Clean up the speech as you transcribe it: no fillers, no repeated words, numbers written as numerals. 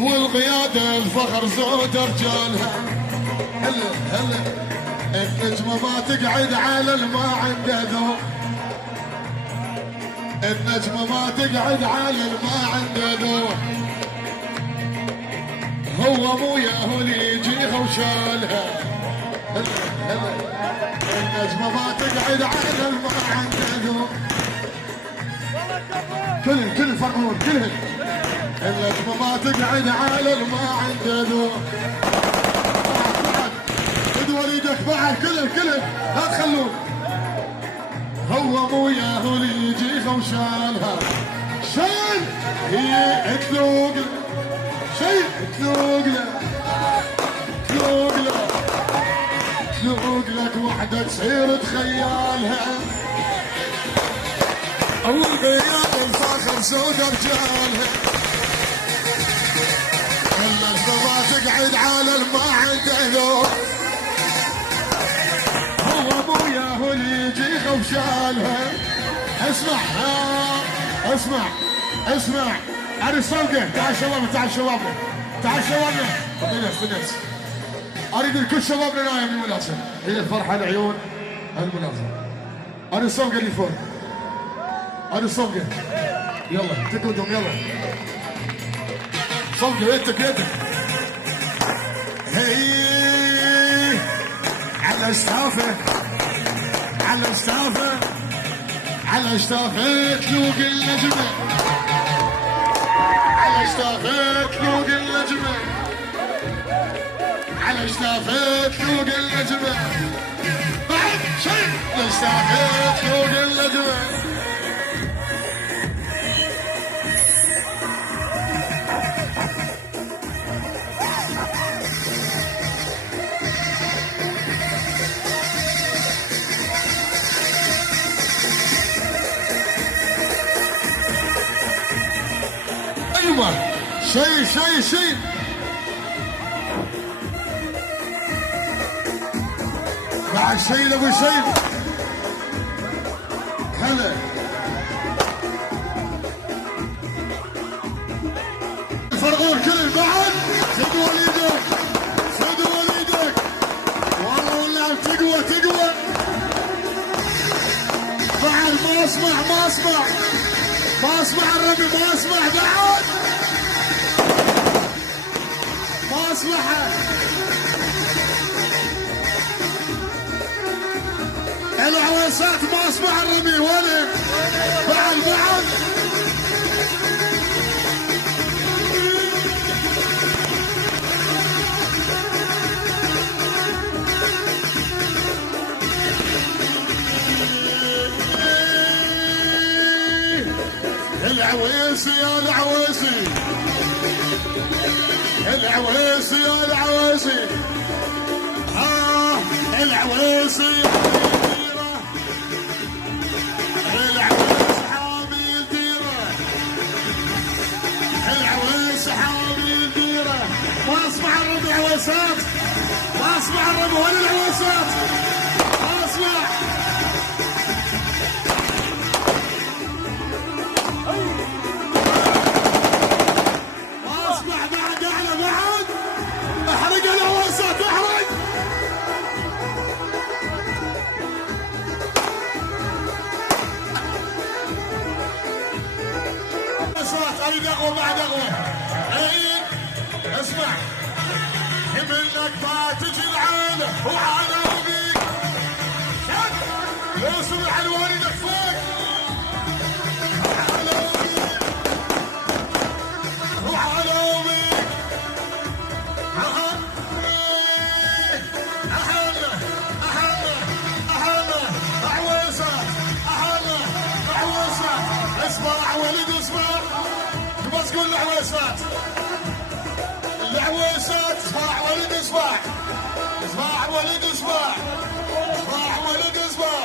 والقيادة الفخر زود رجالها. هلا هلا النجمة ما تقعد على الما عنده ذوق، النجمة ما تقعد على الما عنده ذوق، هو مو ياهو اللي يجيها وشالها. هلا هلا النجمة ما تقعد على الما عنده ذوق، كل فرعون كلهن. النجمة ما تقعد على الما عنده ذوق. خذ وليدك بعد كلهن لا تخلون. هو مو ياهو اللي يجيها وشالها. شان هي تلوق شيء تلوق له تلوق له تلوق لك وحدة تصير تخيالها. أول قيادة الفاخر سود رجالها. النجمة ما تقعد على الما عنده ذوق، هو مو ياهو اللي يجيها وشالها. اسمع اسمع اسمع اريد صوقه. تعال شبابنا تعال شبابنا تعال شبابنا. بالنفس اريد الكل شبابنا نايم الملازم. هي الفرحه العيون الملازم. اريد صوقه اللي فوق. اريد صوقه. يلا تقعدوا يلا. صوقه يدك. هي على اشتافه على اشتافه على اشتافه تلوق النجمه. على اشتافه تلوق النجمه. على اشتافه تلوق النجمه. بعد شيء على اشتافه تلوق النجمه. شيء بعد شيء لابو شيء. هلا الفرغور كل بعد. سدوا وليدك سدوا وليدك. والله تقوى بعد. ما اسمع الربي ما اسمع بعد. ما اسمعها. العويسات ما اسمع الرمي ولا بعد. العويسي يا العويسي العويسي يا العويسي. العويسي العويس حامي الديرة. العويس حامي الديرة. ما اسمع الرب العويسات. ما اسمع الرب ولا العويسات. ما اسمع. اريد اقوى بعد اقوى. اي اسمع منك ما تجي العيله وعلى بيك. لو سمع الوالدك فوق وعلى بيك. اهلا عويسات. عويسات اسمع ولد اسمع. بس قول العويسات اسمع ولد اسمع. اسمع ولد اسمع. اسمع ولد اسمع.